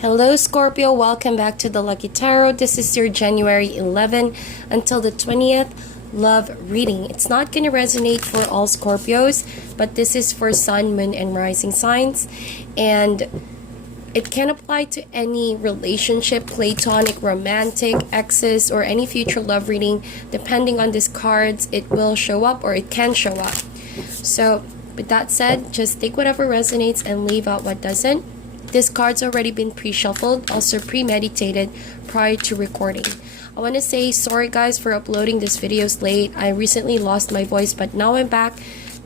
Hello Scorpio, welcome back to the Lucky Tarot. This is your January 11 until the 20th love reading. It's not going to resonate for all Scorpios, but this is for Sun, Moon, and Rising signs. And it can apply to any relationship, platonic, romantic, exes, or any future love reading. Depending on these cards, it will show up or it can show up. So with that said, just take whatever resonates and leave out what doesn't. This card's already been pre-shuffled, also premeditated prior to recording. I want to say sorry guys for uploading this videos late. I recently lost my voice, but now I'm back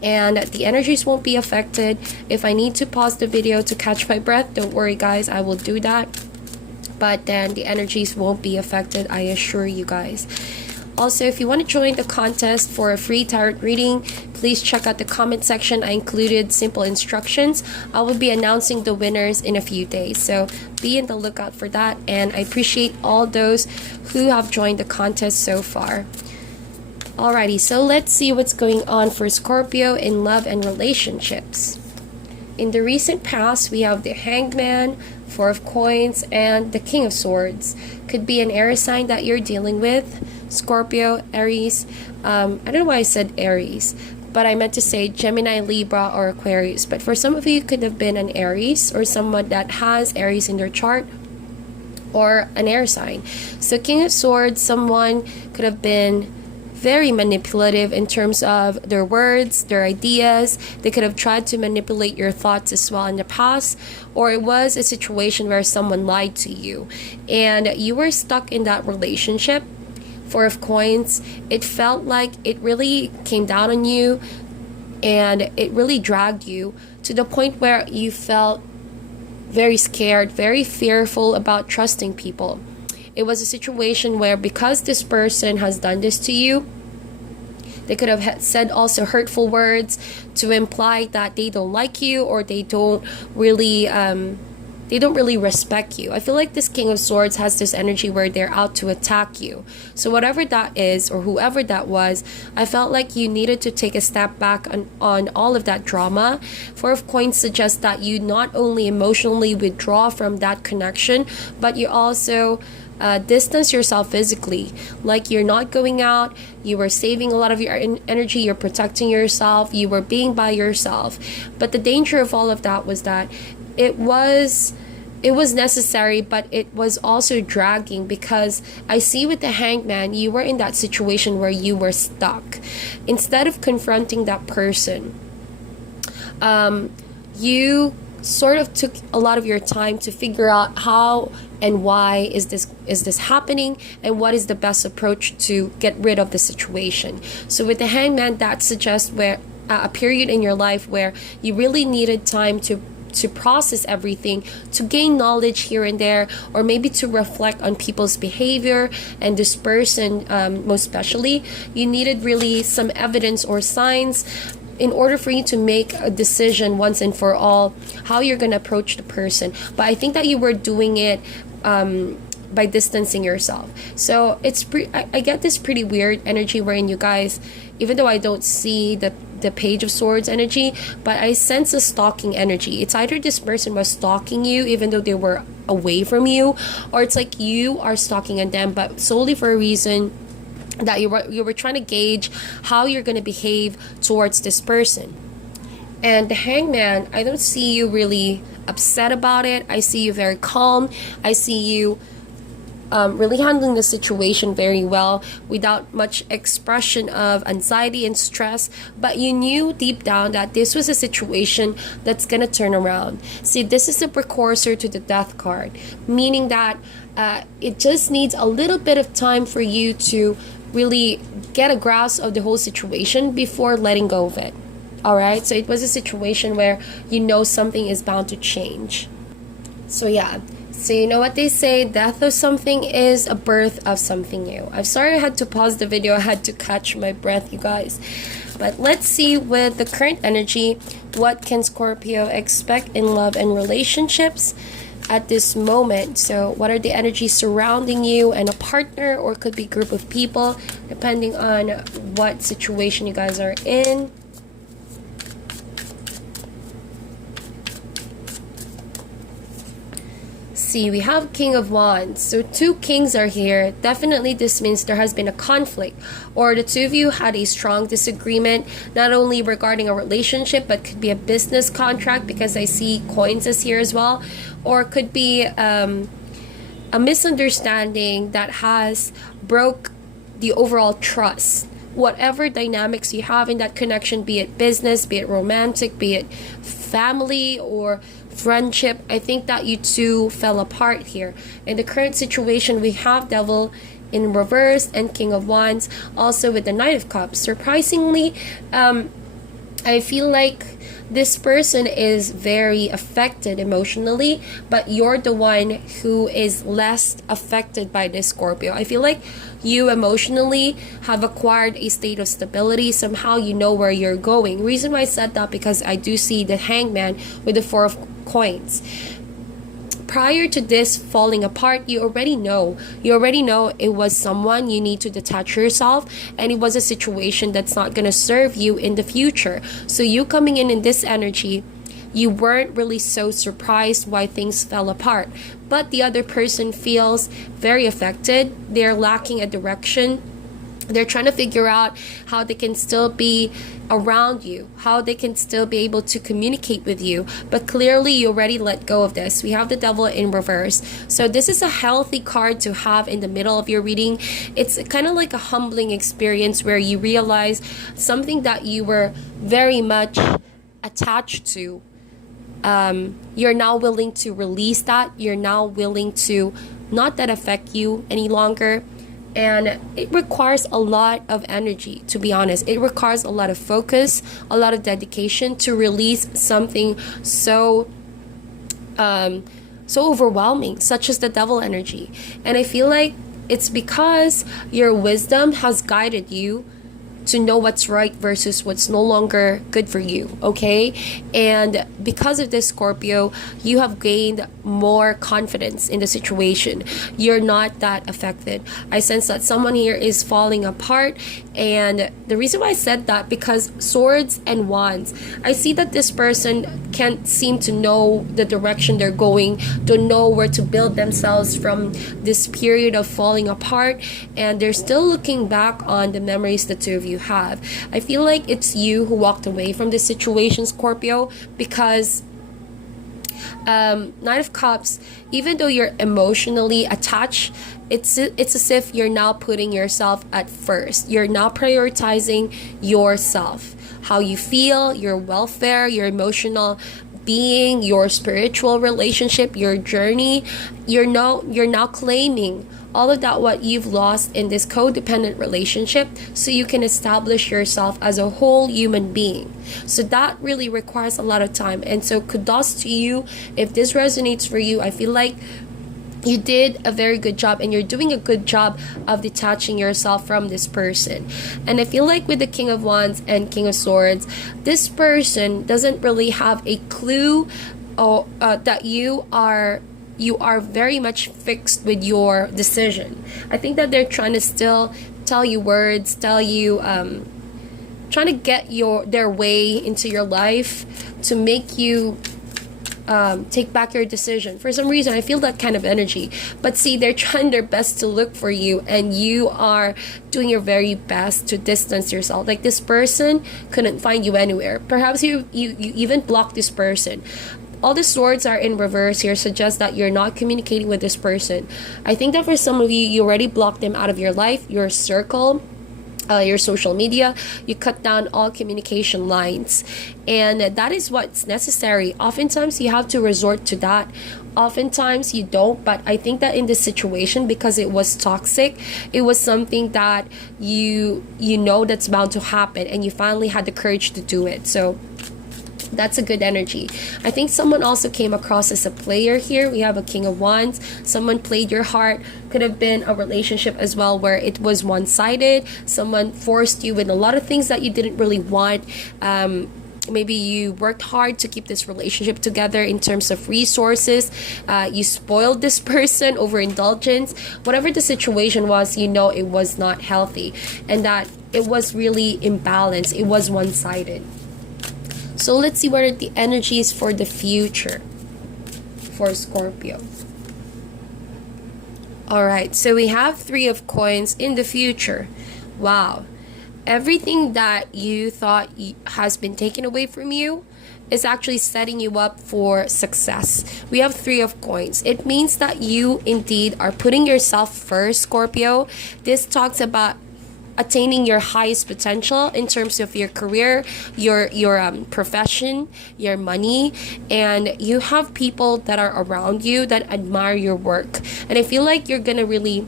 and the energies won't be affected. If I need to pause the video to catch my breath, don't worry guys, I will do that. But then the energies won't be affected, I assure you guys. Also, if you want to join the contest for a free tarot reading, please check out the comment section. I included simple instructions. I will be announcing the winners in a few days, so be in the lookout for that. And I appreciate all those who have joined the contest so far. Alrighty, so let's see what's going on for Scorpio in love and relationships. In the recent past, we have the Hanged Man, Four of Coins, and the King of Swords. Could be an air sign that you're dealing with. Scorpio, Aries, I don't know why I said Aries, but I meant to say Gemini, Libra, or Aquarius. But for some of you, it could have been an Aries or someone that has Aries in their chart or an air sign. So King of Swords, someone could have been very manipulative in terms of their words, their ideas. They could have tried to manipulate your thoughts as well in the past, or it was a situation where someone lied to you and you were stuck in that relationship. Four of Coins, it felt like it really came down on you and it really dragged you to the point where you felt very scared, very fearful about trusting people. It was a situation where because this person has done this to you, they could have said also hurtful words to imply that they don't like you or they don't really respect you. I feel like this King of Swords has this energy where they're out to attack you. So whatever that is or whoever that was, I felt like you needed to take a step back on all of that drama. Four of Coins suggests that you not only emotionally withdraw from that connection, but you also distance yourself physically. Like you're not going out, you were saving a lot of your energy, you're protecting yourself, you were being by yourself. But the danger of all of that was that it was necessary, but it was also dragging, because I see with the Hanged Man, you were in that situation where you were stuck. Instead of confronting that person, you sort of took a lot of your time to figure out how and why is this happening and what is the best approach to get rid of the situation. So with the Hanged Man, that suggests where a period in your life where you really needed time to process everything, to gain knowledge here and there, or maybe to reflect on people's behavior and this person, most especially. You needed really some evidence or signs in order for you to make a decision once and for all how you're going to approach the person. But I think that you were doing it by distancing yourself. So it's I get this pretty weird energy wherein you guys, even though I don't see the Page of Swords energy, but I sense a stalking energy. It's either this person was stalking you even though they were away from you, or it's like you are stalking at them, but solely for a reason that you were trying to gauge how you're going to behave towards this person. And the Hanged Man, I don't see you really upset about it. I see you very calm. I see you really handling the situation very well without much expression of anxiety and stress, but you knew deep down that this was a situation that's gonna turn around. See, this is a precursor to the Death card, meaning that it just needs a little bit of time for you to really get a grasp of the whole situation before letting go of it. Alright, so it was a situation where you know something is bound to change. So yeah, so you know what they say, death of something is a birth of something new. I'm sorry I had to pause the video, I had to catch my breath, you guys. But let's see with the current energy, what can Scorpio expect in love and relationships at this moment. So what are the energies surrounding you and a partner, or could be a group of people, depending on what situation you guys are in. see, we have King of Wands. So two kings are here. Definitely this means there has been a conflict, or the two of you had a strong disagreement, not only regarding a relationship, but could be a business contract, because I see coins is here as well, or could be a misunderstanding that has broke the overall trust. Whatever dynamics you have in that connection, be it business, be it romantic, be it family or friendship, I think that you two fell apart here. In the current situation, we have Devil in reverse and King of Wands, also with the Knight of Cups. Surprisingly, I feel like this person is very affected emotionally, but you're the one who is less affected by this, Scorpio. I feel like you emotionally have acquired a state of stability. Somehow you know where you're going. Reason why I said that, because I do see the Hangman with the Four of Coins. Prior to this falling apart, you already know it was someone you need to detach yourself, and it was a situation that's not going to serve you in the future. So you coming in this energy, you weren't really so surprised why things fell apart, but the other person feels very affected. They're lacking a direction. They're trying to figure out how they can still be around you, how they can still be able to communicate with you. But clearly, you already let go of this. We have the Devil in reverse. So this is a healthy card to have in the middle of your reading. It's kind of like a humbling experience where you realize something that you were very much attached to. You're now willing to release that. You're now willing to not that affect you any longer. And it requires a lot of energy, to be honest. It requires a lot of focus, a lot of dedication to release something so overwhelming, such as the Devil energy. And I feel like it's because your wisdom has guided you to know what's right versus what's no longer good for you, okay? And because of this, Scorpio, you have gained more confidence in the situation. You're not that affected. I sense that someone here is falling apart, and the reason why I said that, because Swords and Wands, I see that this person can't seem to know the direction they're going, don't know where to build themselves from this period of falling apart, and they're still looking back on the memories the two of you have. I feel like it's you who walked away from this situation, Scorpio, because Knight of Cups, even though you're emotionally attached, it's as if you're now putting yourself at first. You're now prioritizing yourself, how you feel, your welfare, your emotional being, your spiritual relationship, your journey. You're now claiming all of that, what you've lost in this codependent relationship, so you can establish yourself as a whole human being. So that really requires a lot of time. And so kudos to you. If this resonates for you, I feel like you did a very good job, and you're doing a good job of detaching yourself from this person. And I feel like with the King of Wands and King of Swords, this person doesn't really have a clue that you are very much fixed with your decision. I think that they're trying to still tell you words, trying to get their way into your life to make you take back your decision. For some reason, I feel that kind of energy. But see, they're trying their best to look for you, and you are doing your very best to distance yourself. Like, this person couldn't find you anywhere. Perhaps you even blocked this person. All the swords are in reverse here, suggests that you're not communicating with this person. I think that for some of you, you already blocked them out of your life, your circle, your social media. You cut down all communication lines, and that is what's necessary. Oftentimes you have to resort to that, oftentimes you don't. But I think that in this situation, because it was toxic, it was something that you know that's bound to happen, and you finally had the courage to do it. So that's a good energy. I think someone also came across as a player here. We have a King of Wands. Someone played your heart. Could have been a relationship as well where it was one-sided. Someone forced you with a lot of things that you didn't really want. Maybe you worked hard to keep this relationship together in terms of resources. You spoiled this person, overindulgence. Whatever the situation was, you know it was not healthy, and that it was really imbalanced. It was one-sided. So let's see what are the energies for the future for Scorpio. All right, so we have three of coins in the future. Wow. Everything that you thought has been taken away from you is actually setting you up for success. We have three of coins. It means that you indeed are putting yourself first, Scorpio. This talks about attaining your highest potential in terms of your career, your profession, your money, and you have people that are around you that admire your work. And I feel like you're gonna really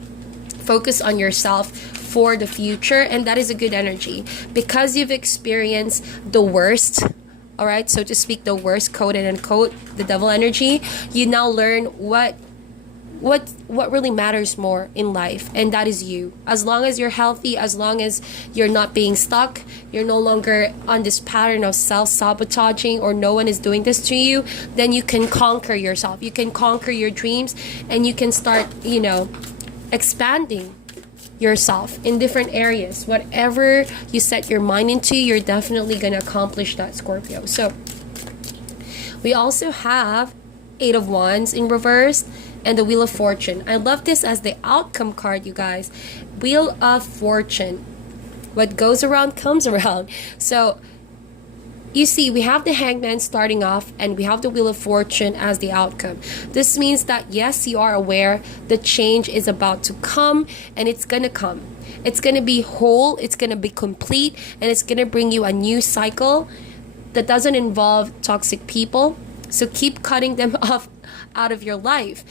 focus on yourself for the future, and that is a good energy because you've experienced the worst. All right, so to speak, the worst, quote and unquote, the devil energy. You now learn what really matters more in life, and that is you. As long as you're healthy, as long as you're not being stuck, you're no longer on this pattern of self-sabotaging, or no one is doing this to you, then you can conquer yourself, you can conquer your dreams, and you can start expanding yourself in different areas. Whatever you set your mind into, you're definitely going to accomplish that, Scorpio. So we also have Eight of Wands in reverse and the Wheel of Fortune. I love this as the outcome card, you guys. Wheel of Fortune. What goes around comes around. So you see, we have the Hangman starting off, and we have the Wheel of Fortune as the outcome. This means that yes, you are aware the change is about to come, and it's gonna come. It's gonna be whole, it's gonna be complete, and it's gonna bring you a new cycle that doesn't involve toxic people. So keep cutting them off out of your life.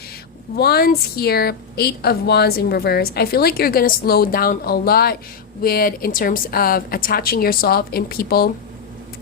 Wands here, Eight of Wands in reverse. I feel like you're gonna slow down a lot in terms of attaching yourself in people.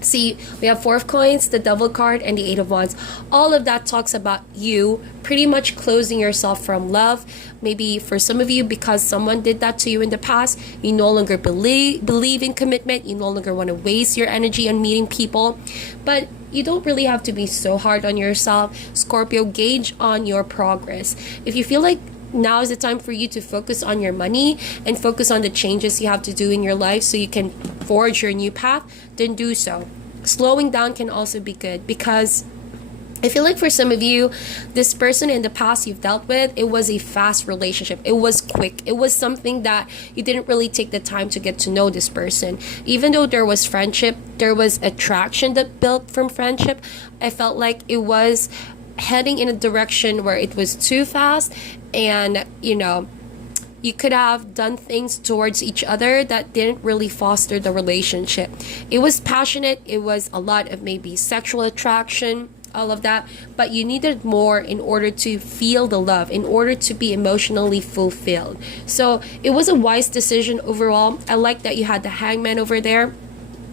See, we have Four of Coins, the Devil card, and the Eight of Wands. All of that talks about you pretty much closing yourself from love. Maybe for some of you, because someone did that to you in the past, you no longer believe in commitment. You no longer want to waste your energy on meeting people. But you don't really have to be so hard on yourself. Scorpio, gauge on your progress. If you feel like now is the time for you to focus on your money and focus on the changes you have to do in your life so you can forge your new path, then do so. Slowing down can also be good, because I feel like for some of you, this person in the past you've dealt with, it was a fast relationship. It was quick. It was something that you didn't really take the time to get to know this person. Even though there was friendship, there was attraction that built from friendship, I felt like it was heading in a direction where it was too fast, and you could have done things towards each other that didn't really foster the relationship. It was passionate, it was a lot of maybe sexual attraction, all of that, but you needed more in order to feel the love, in order to be emotionally fulfilled. So it was a wise decision overall. I like that you had the Hangman over there.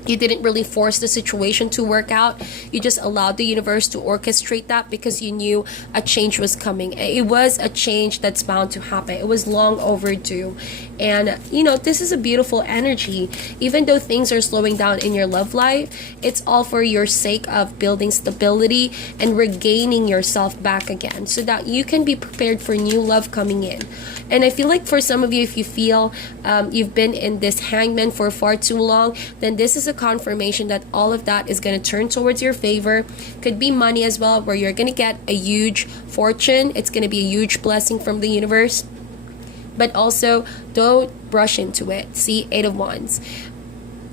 You didn't really force the situation to work out. You just allowed the universe to orchestrate that because you knew a change was coming. It was a change that's bound to happen. It was long overdue. And, this is a beautiful energy. Even though things are slowing down in your love life, it's all for your sake of building stability and regaining yourself back again so that you can be prepared for new love coming in. And I feel like for some of you, if you feel you've been in this Hangman for far too long, then this is a confirmation that all of that is going to turn towards your favor. Could be money as well, where you're going to get a huge fortune. It's going to be a huge blessing from the universe. But also, don't rush into it. See, Eight of Wands.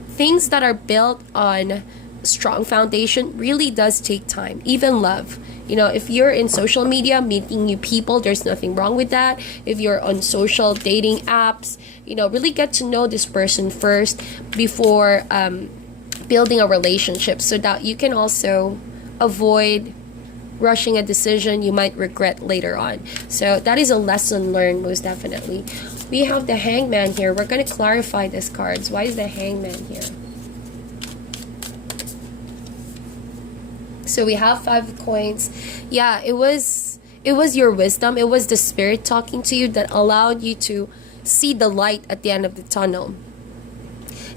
Things that are built on strong foundation really does take time. Even love. If you're in social media meeting new people, there's nothing wrong with that. If you're on social dating apps, really get to know this person first before building a relationship, so that you can also avoid rushing a decision you might regret later on. So that is a lesson learned, most definitely. We have the Hangman here. We're going to clarify these cards. Why is the Hangman here? So we have Five of Coins. Yeah, it was your wisdom. It was the spirit talking to you that allowed you to see the light at the end of the tunnel.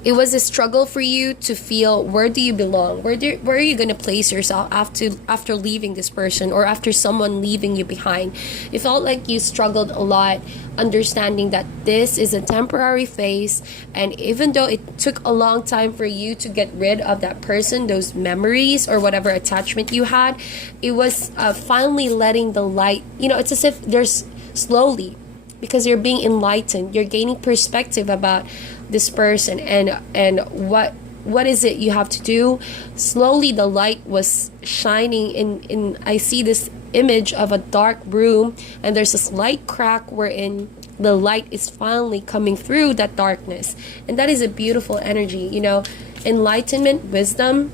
It was a struggle for you to feel, where do you belong? Where are you going to place yourself after leaving this person, or after someone leaving you behind? It felt like you struggled a lot understanding that this is a temporary phase, and even though it took a long time for you to get rid of that person, those memories or whatever attachment you had, it was finally letting the light, it's as if there's slowly because you're being enlightened. You're gaining perspective about this person, and what is it you have to do. Slowly the light was shining in I see this image of a dark room, and there's a slight crack wherein the light is finally coming through that darkness. And that is a beautiful energy. Enlightenment, wisdom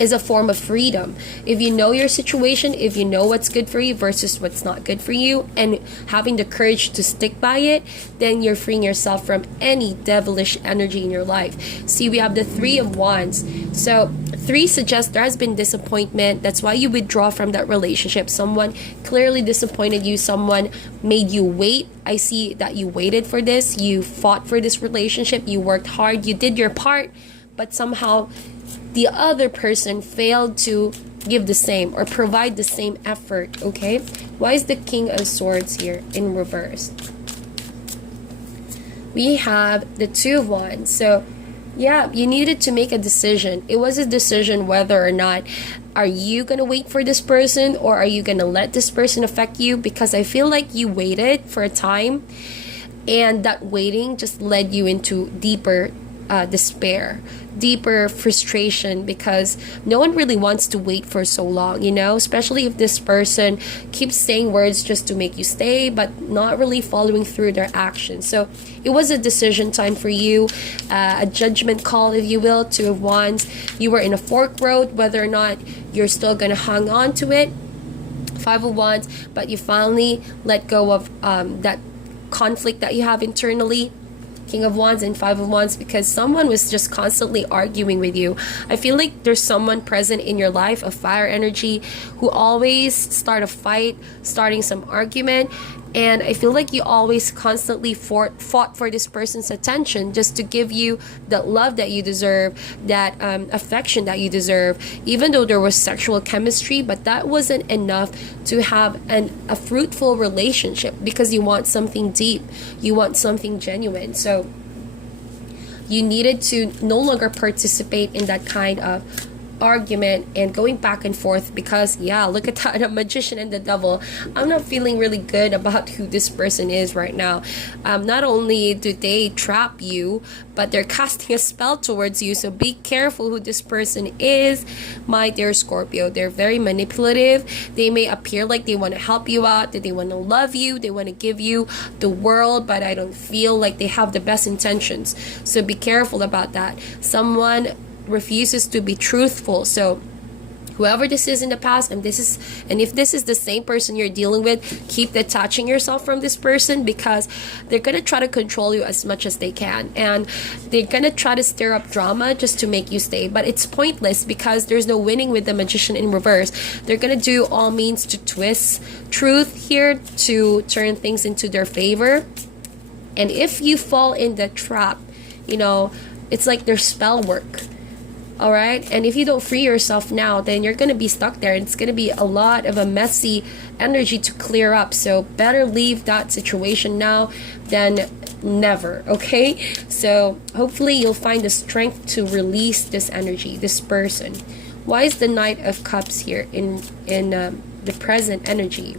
is a form of freedom. If you know your situation, if you know what's good for you versus what's not good for you, and having the courage to stick by it, then you're freeing yourself from any devilish energy in your life. See, we have the Three of Wands. So 3 suggests there has been disappointment. That's why you withdraw from that relationship. Someone clearly disappointed you. Someone made you wait. I see that you waited for this. You fought for this relationship. You worked hard. You did your part, but somehow the other person failed to give the same or provide the same effort. Okay, why is the King of Swords here in reverse? We have the Two of Wands. So yeah, you needed to make a decision. It was a decision whether or not are you gonna wait for this person, or are you gonna let this person affect you? Because I feel like you waited for a time, and that waiting just led you into deeper despair, deeper frustration, because no one really wants to wait for so long, especially if this person keeps saying words just to make you stay but not really following through their actions. So it was a decision time for you, a judgment call, if you will. Two of Wands, you were in a fork road whether or not you're still gonna hang on to it. Five of Wands, but you finally let go of that conflict that you have internally. King of Wands and Five of Wands, because someone was just constantly arguing with you. I feel like there's someone present in your life, a fire energy, who always start a fight, starting some argument. And I feel like you always constantly fought for this person's attention just to give you that love that you deserve, that affection that you deserve, even though there was sexual chemistry, but that wasn't enough to have a fruitful relationship, because you want something deep, you want something genuine. So you needed to no longer participate in that kind of argument and going back and forth, because look at that, the Magician and the Devil. I'm not feeling really good about who this person is right now. Not only do they trap you, but they're casting a spell towards you. So be careful who this person is, my dear Scorpio. They're very manipulative. They may appear like they want to help you out, that they want to love you, they want to give you the world, but I don't feel like they have the best intentions. So be careful about that. Someone refuses to be truthful. So whoever this is in the past, and if this is the same person you're dealing with, keep detaching yourself from this person, because they're gonna try to control you as much as they can, and they're gonna try to stir up drama just to make you stay. But it's pointless, because there's no winning with the Magician in reverse. They're gonna do all means to twist truth here to turn things into their favor. And if you fall in the trap, it's like their spell work. All right, and if you don't free yourself now, then you're going to be stuck there. It's going to be a lot of a messy energy to clear up. So better leave that situation now than never. Okay, so hopefully you'll find the strength to release this energy, this person. Why is the Knight of Cups here in the present energy?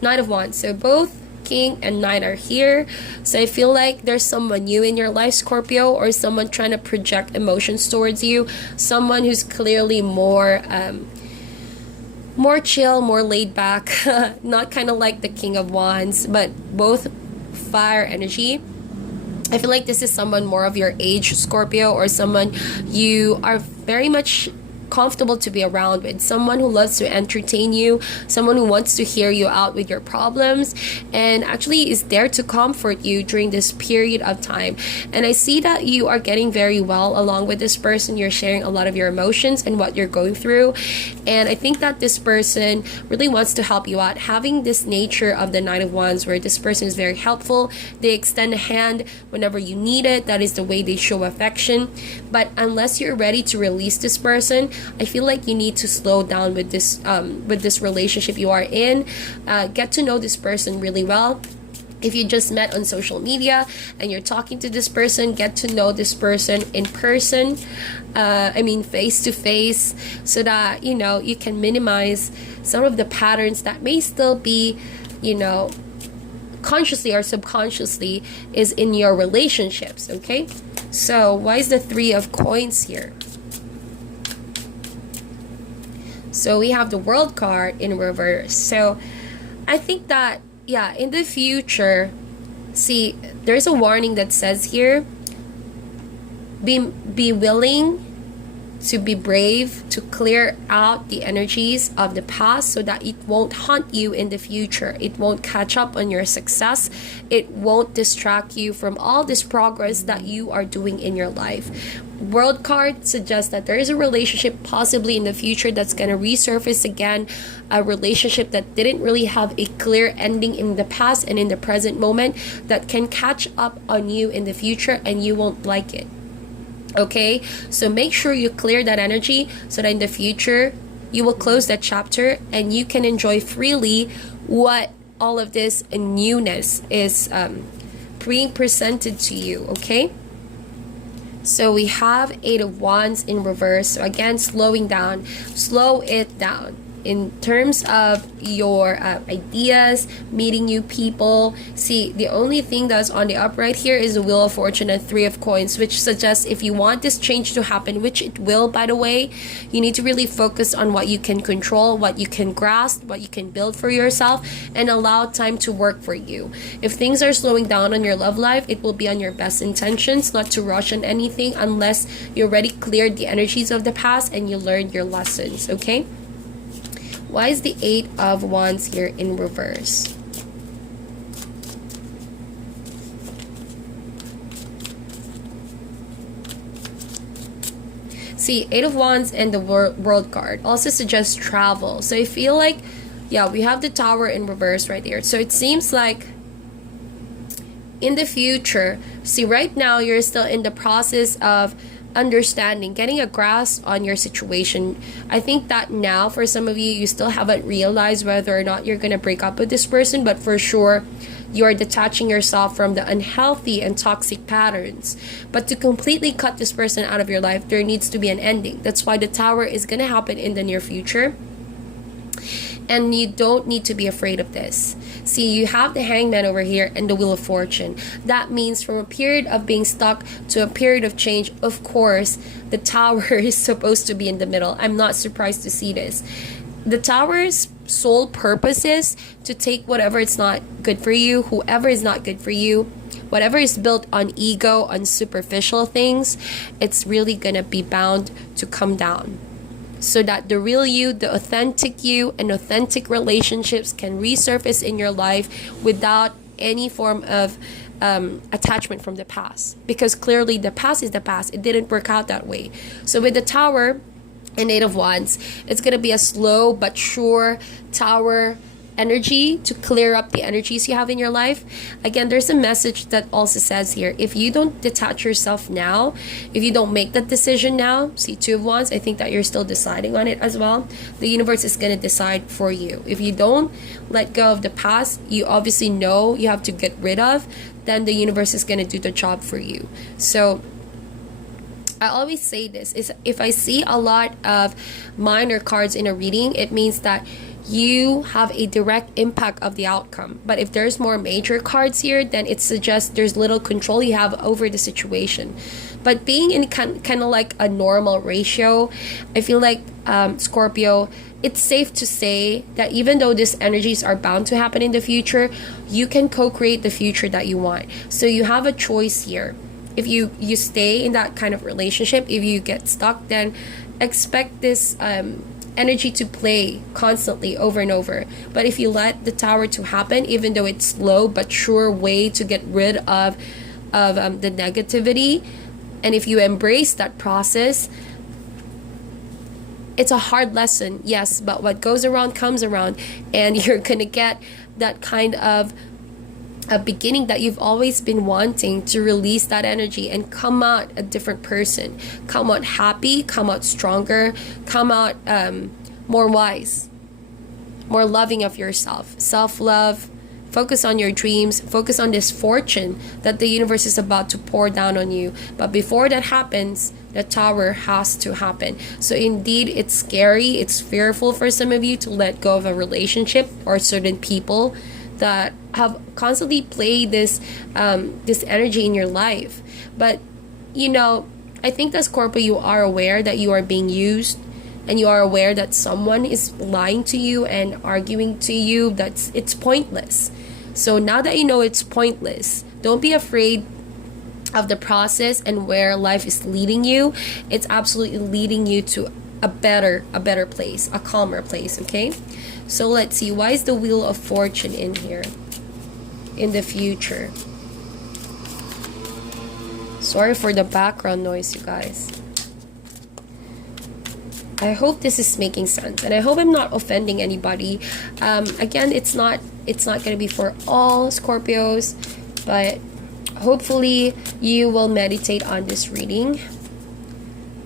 Knight of Wands. So both King and Knight are here. So I feel like there's someone new in your life, Scorpio, or someone trying to project emotions towards you. Someone who's clearly more chill, more laid back, not kind of like the King of Wands, but both fire energy. I feel like this is someone more of your age, Scorpio, or someone you are very much comfortable to be around with, someone who loves to entertain you, someone who wants to hear you out with your problems, and actually is there to comfort you during this period of time. And I see that you are getting very well along with this person. You're sharing a lot of your emotions and what you're going through, and I think that this person really wants to help you out. Having this nature of the Knight of Wands, where this person is very helpful, they extend a hand whenever you need it. That is the way they show affection. But unless you're ready to release this person, I feel like you need to slow down with this relationship you are in. Get to know this person really well. If you just met on social media and you're talking to this person, get to know this person in person, face to face, so that you can minimize some of the patterns that may still be consciously or subconsciously is in your relationships, okay? So why is the Three of Coins here? So we have the World card in reverse. So I think that, yeah, in the future, see, there's a warning that says here, be willing to be brave, to clear out the energies of the past so that it won't haunt you in the future. It won't catch up on your success. It won't distract you from all this progress that you are doing in your life. World card suggests that there is a relationship possibly in the future that's going to resurface again, a relationship that didn't really have a clear ending in the past and in the present moment that can catch up on you in the future, and you won't like it. Okay, so make sure you clear that energy so that in the future you will close that chapter and you can enjoy freely what all of this newness is being presented to you. Okay, so we have Eight of Wands in reverse. So again, slowing down, slow it down in terms of your ideas, meeting new people. See, the only thing that's on the upright here is the Wheel of Fortune and Three of Coins, which suggests if you want this change to happen, which it will, by the way, you need to really focus on what you can control, what you can grasp, what you can build for yourself, and allow time to work for you. If things are slowing down on your love life, it will be on your best intentions, not to rush on anything unless you already cleared the energies of the past and you learned your lessons, okay? Why is the Eight of Wands here in reverse? See, Eight of Wands and the World card also suggests travel. So I feel like, yeah, we have the Tower in reverse right there. So it seems like in the future, see, right now you're still in the process of understanding, getting a grasp on your situation. I think that now for some of you, you still haven't realized whether or not you're going to break up with this person, but for sure you're detaching yourself from the unhealthy and toxic patterns. But to completely cut this person out of your life, there needs to be an ending. That's why the Tower is going to happen in the near future. And you don't need to be afraid of this. See, you have the Hangman over here and the Wheel of Fortune. That means from a period of being stuck to a period of change, of course, the Tower is supposed to be in the middle. I'm not surprised to see this. The Tower's sole purpose is to take whatever is not good for you, whoever is not good for you, whatever is built on ego, on superficial things, it's really gonna be bound to come down, so that the real you, the authentic you, and authentic relationships can resurface in your life without any form of attachment from the past. Because clearly the past is the past. It didn't work out that way. So with the Tower and Eight of Wands, it's going to be a slow but sure Tower energy to clear up the energies you have in your life. Again, there's a message that also says here, if you don't detach yourself now, if you don't make that decision now, see, Two of Wands, I think that you're still deciding on it as well. The universe is going to decide for you. If you don't let go of the past, you obviously know you have to get rid of, then the universe is going to do the job for you. So I always say this, is if I see a lot of minor cards in a reading, it means that you have a direct impact of the outcome. But if there's more major cards here, then it suggests there's little control you have over the situation. But being in kind of like a normal ratio, I feel like Scorpio, it's safe to say that even though these energies are bound to happen in the future, you can co-create the future that you want. So you have a choice here. If you stay in that kind of relationship, if you get stuck, then expect this energy to play constantly over and over. But if you let the Tower to happen, even though it's slow but sure way to get rid of the negativity, and if you embrace that process, it's a hard lesson, yes, but what goes around comes around, and you're gonna get that kind of a beginning that you've always been wanting, to release that energy and come out a different person, come out happy, come out stronger, come out more wise, more loving of yourself, self-love. Focus on your dreams, focus on this fortune that the universe is about to pour down on you. But before that happens, the Tower has to happen. So indeed, it's scary, it's fearful for some of you to let go of a relationship or certain people that have constantly played this this energy in your life. But you know, I think that Scorpio, you are aware that you are being used, and you are aware that someone is lying to you and arguing to you that it's pointless. So now that you know it's pointless, don't be afraid of the process and where life is leading you. It's absolutely leading you to a better place, a calmer place. Okay, so let's see, why is the Wheel of Fortune in here in the future? Sorry for the background noise, you guys. I hope this is making sense, and I hope I'm not offending anybody. Again, it's not going to be for all Scorpios, but hopefully you will meditate on this reading.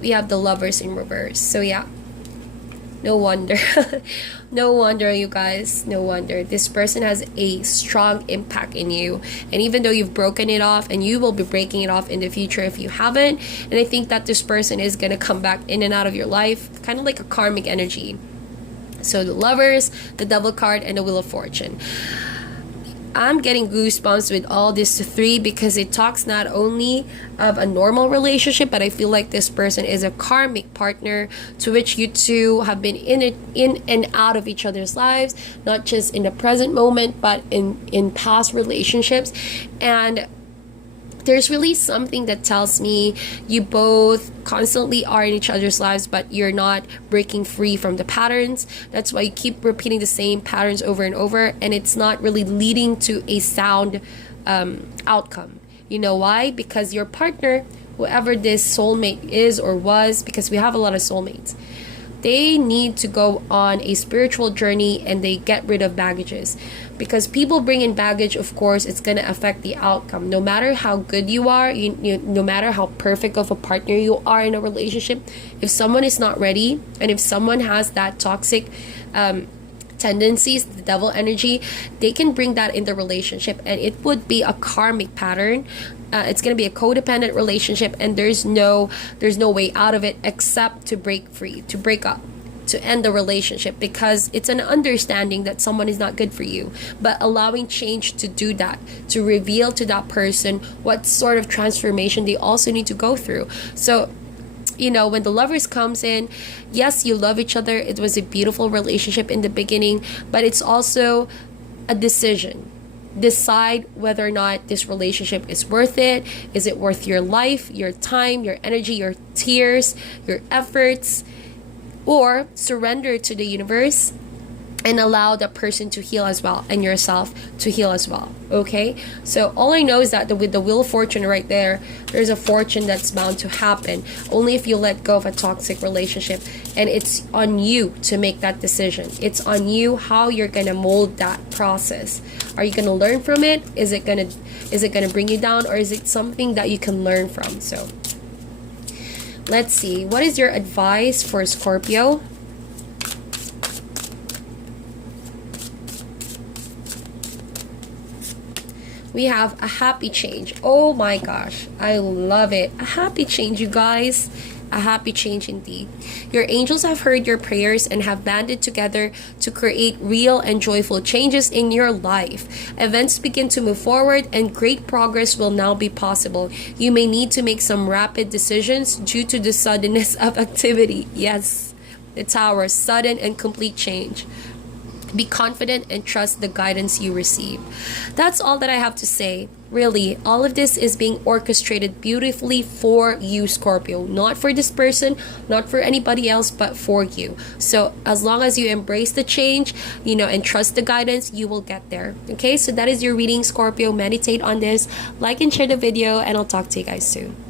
We have the Lovers in reverse. So yeah, no wonder. No wonder, you guys. No wonder. This person has a strong impact in you. And even though you've broken it off, and you will be breaking it off in the future if you haven't, and I think that this person is going to come back in and out of your life, kind of like a karmic energy. So the Lovers, the Devil card, and the Wheel of Fortune. I'm getting goosebumps with all this three, because it talks not only of a normal relationship, but I feel like this person is a karmic partner to which you two have been in and out of each other's lives, not just in the present moment, but in past relationships. And there's really something that tells me you both constantly are in each other's lives, but you're not breaking free from the patterns. That's why you keep repeating the same patterns over and over, and it's not really leading to a sound outcome. You know why? Because your partner, whoever this soulmate is or was, because we have a lot of soulmates, they need to go on a spiritual journey, and they get rid of baggages. Because people bring in baggage, of course, it's going to affect the outcome. No matter how good you are, no matter how perfect of a partner you are in a relationship, if someone is not ready, and if someone has that toxic tendencies, the devil energy, they can bring that in the relationship, and it would be a karmic pattern. It's going to be a codependent relationship, and there's no way out of it except to break free, to break up, to end the relationship, because it's an understanding that someone is not good for you, but allowing change to do that, to reveal to that person what sort of transformation they also need to go through. So you know, when the Lovers comes in, yes, you love each other, it was a beautiful relationship in the beginning, but it's also a decision. Decide whether or not this relationship is worth it. Is it worth your life, your time, your energy, your tears, your efforts? Or surrender to the universe and allow that person to heal as well, and yourself to heal as well. Okay, so all I know is that with the Wheel of Fortune right there, there's a fortune that's bound to happen only if you let go of a toxic relationship, and it's on you to make that decision. It's on you how you're gonna mold that process. Are you gonna learn from it? Is it gonna bring you down, or is it something that you can learn from? So let's see, what is your advice for Scorpio? We have a happy change. Oh my gosh, I love it. A happy change, you guys. A happy change indeed. Your angels have heard your prayers and have banded together to create real and joyful changes in your life. Events begin to move forward, and great progress will now be possible. You may need to make some rapid decisions due to the suddenness of activity. Yes, the Tower, sudden and complete change. Be confident and trust the guidance you receive. That's all that I have to say. Really, all of this is being orchestrated beautifully for you, Scorpio. Not for this person, not for anybody else, but for you. So as long as you embrace the change, and trust the guidance, you will get there. Okay, so that is your reading, Scorpio. Meditate on this, like and share the video, and I'll talk to you guys soon.